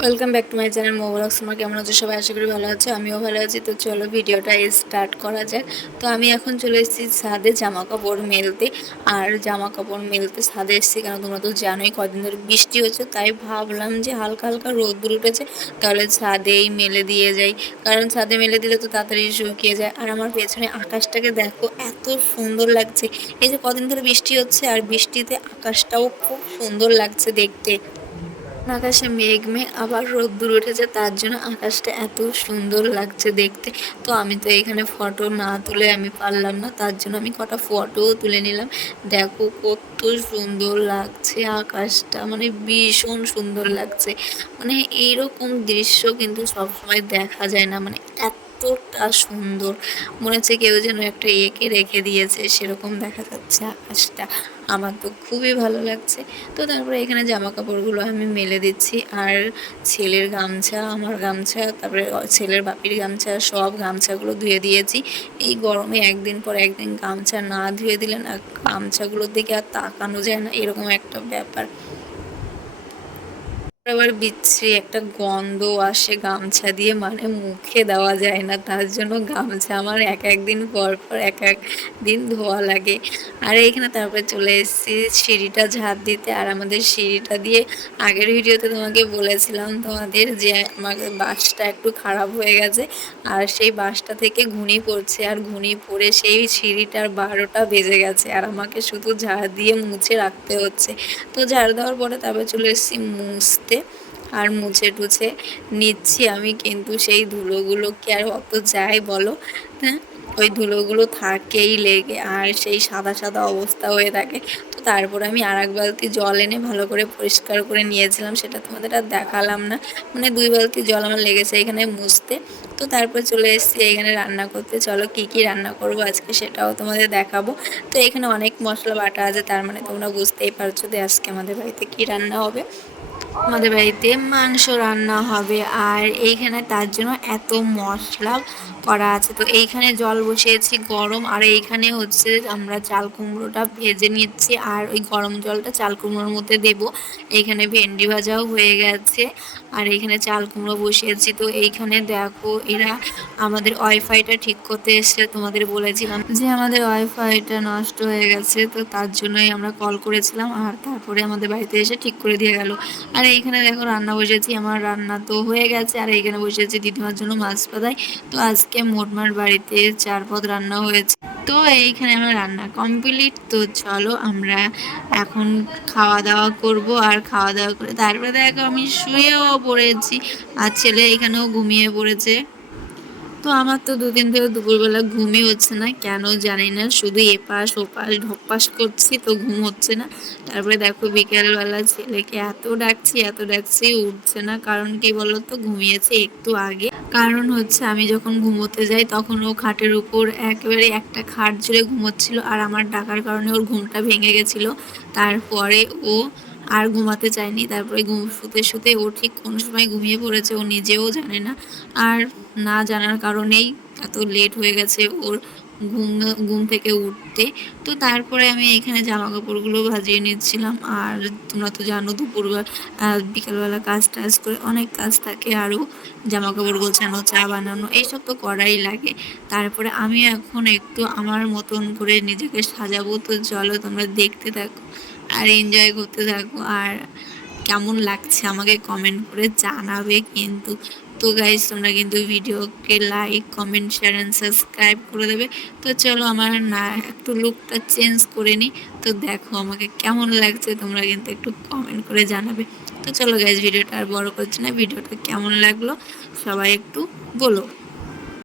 Welcome back to my channel mo blogs. তোমরা কেমন আছো সবাই? আশা করি ভালো আছো, আমিও ভালো আছি। তো চলো ভিডিওটা স্টার্ট করা যাক। তো আমি এখন চলে এসেছি ছাদে জামা কাপড় মেলতে। আর জামা কাপড় মেলতে ছাদে এসেছি কেন, তোমরা তো জানোই কদিন ধরে বৃষ্টি হচ্ছে, তাই ভাবলাম যে হালকা হালকা রোদ্দুর উঠেছে, তাহলে ছাদেই মেলে দিয়ে যাই। কারণ ছাদে মেলে দিলে তো তাড়াতাড়ি শুকিয়ে যায়। আর আমার পেছনে আকাশটাকে দেখো, এত সুন্দর লাগছে। এই যে কদিন ধরে বৃষ্টি হচ্ছে আর বৃষ্টিতে আকাশটাও খুব সুন্দর লাগছে দেখতে। আকাশে মেঘ মেঘ আবার রোদ্দুর উঠেছে, তার জন্য আকাশটা এত সুন্দর লাগছে দেখতে। তো আমি তো এখানে ফটো না তুলে আমি পারলাম না, তার জন্য আমি কটা ফটোও তুলে নিলাম। দেখো কত সুন্দর লাগছে আকাশটা, মানে ভীষণ সুন্দর লাগছে। মানে এইরকম দৃশ্য কিন্তু সবসময় দেখা যায় না, মানে এতটা সুন্দর। মনে হচ্ছে কেউ যেন একটা এঁকে রেখে দিয়েছে, সেরকম দেখা যাচ্ছে আকাশটা। আমার তো খুবই ভালো লাগছে। তো তারপরে এখানে জামা কাপড়গুলো আমি মেলে দিচ্ছি। আর ছেলের গামছা, আমার গামছা, তারপরে ছেলের বাপির গামছা, সব গামছাগুলো ধুয়ে দিয়েছি। এই গরমে একদিন পর একদিন গামছা না ধুয়ে দিলে না, গামছাগুলোর দিকে আর তাকানো যায় না, এরকম একটা ব্যাপার। আবার বিচ্ছিরি একটা গন্ধ আসে গামছা দিয়ে, মানে মুখে দেওয়া যায় না, তার জন্য গামছা আমার এক একদিন পর পর এক এক দিন ধোয়া লাগে। আর এইখানে তারপরে চলে এসেছি সিঁড়িটা ঝাঁপ দিতে। আর আমাদের সিঁড়িটা দিয়ে আগের ভিডিওতে তোমাকে বলেছিলাম তোমাদের যে আমাদের বাসটা একটু খারাপ হয়ে গেছে, আর সেই বাসটা থেকে ঘুনি পড়ছে, আর ঘুনি পড়ে সেই সিঁড়িটার 12টা বেজে গেছে, আর আমাকে শুধু ঝাড় দিয়ে মুছে রাখতে হচ্ছে। তো ঝাড় দেওয়ার পরে তারপরে চলে এসেছি মুছতে। আর মুছে টুছে নিচ্ছি আমি, কিন্তু সেই ধুলোগুলো কি আর অত যায় বলো? হ্যাঁ, ওই ধুলোগুলো থাকেই লেগে, আর সেই সাদা সাদা অবস্থা হয়ে থাকে। তো তারপর আমি আর এক বালতি জল এনে ভালো করে পরিষ্কার করে নিয়েছিলাম, সেটা তোমাদের আর দেখালাম না। মানে 2 বালতি জল আমার লেগেছে এখানে মুছতে। তো তারপর চলে এসেছি এখানে রান্না করতে। চলো কি কি রান্না করব আজকে সেটাও তোমাদের দেখাবো। তো এখানে অনেক মশলা বাটা আছে, তার মানে তোমরা বুঝতেই পারছো যে আজকে আমাদের বাড়িতে কি রান্না হবে। আমাদের বাড়িতে মাংস রান্না হবে, আর এইখানে তার জন্য এত মশলা করা আছে। তো এইখানে জল বসিয়েছি গরম, আর এইখানে হচ্ছে আমরা চাল কুমড়োটা ভেজে নিচ্ছি, আর ওই গরম জলটা চাল কুমড়োর মধ্যে দেব। এইখানে ভেন্ডি ভাজাও হয়ে গেছে, আর এইখানে চাল কুমড়ো বসিয়েছি। তো এইখানে দেখো এরা আমাদের ওয়াইফাইটা ঠিক করতে এসে, তোমাদের বলেছিলাম যে আমাদের ওয়াইফাইটা নষ্ট হয়ে গেছে, তো তার জন্যই আমরা কল করেছিলাম, আর তারপরে আমাদের বাড়িতে এসে ঠিক করে দিয়ে গেল। আর এইখানে দেখো রান্না বসেছি, আমার রান্না তো হয়ে গেছে, আর এইখানে বসেছি দিদিমার জন্য মাছ পাতায়। তো আজকে মোটমাট বাড়িতে 4 পদ রান্না হয়েছে। তো এইখানে আমার রান্না কমপ্লিট। তো চলো আমরা এখন খাওয়া দাওয়া করব, আর খাওয়া দাওয়া করে তারপরে দেখো আমি শুয়েও পড়েছি, আর ছেলে এখানেও ঘুমিয়ে পড়েছে। তো আমার তো 2 দিন ধরে দুপুরবেলা ঘুমই হচ্ছে না, কেন জানি না, শুধু এপাশ ওপাশ ঢপাস করছি, তো ঘুম হচ্ছে না। তারপরে দেখো বিকেলবেলা ছেলেকে এত ডাকছি উঠছে না, কারণ কি বলতো, ঘুমিয়েছে একটু আগে। কারণ হচ্ছে আমি যখন ঘুমোতে যাই তখন ও খাটের উপর একেবারে একটা খাট জুড়ে ঘুমোচ্ছিল, আর আমার ডাকার কারণে ওর ঘুমটা ভেঙে গেছিলো। তারপরে ও আর ঘুমাতে চায়নি, তারপরে শুতে শুতে ও ঠিক কোন সময় ঘুমিয়ে পড়েছে ও নিজেও জানে না। আর না জানার কারণেই এত লেট হয়ে গেছে ওর ঘুম ঘুম থেকে উঠতে। তো তারপরে আমি এখানে জামা কাপড়গুলো ভাজিয়ে নিচ্ছিলাম। আর তোমরা তো জানো দুপুরবেলা বিকালবেলা কাজ টাজ করে অনেক কাজ থাকে, আরও জামা কাপড় গোছানো, চা বানানো, এইসব তো করাই লাগে। তারপরে আমি এখন একটু আমার মতন করে নিজেকে সাজাবো। তো চলো তোমরা দেখতে থাকো আর এনজয় করতে থাকো, আর কেমন লাগছে আমাকে কমেন্ট করে জানাবে কিন্তু। তো গাইজ তোমরা কিন্তু ভিডিওকে like comment share and subscribe করে দেবে। তো চলো আমার না একটু লুকটা চেঞ্জ করে নিই। তো দেখো আমাকে কেমন লাগছে, তোমরা কিন্তু একটু কমেন্ট করে জানাবে। তো চলো গাইজ ভিডিওটা আর বড় করছি না, ভিডিওটা কেমন লাগলো সবাই একটু বলো।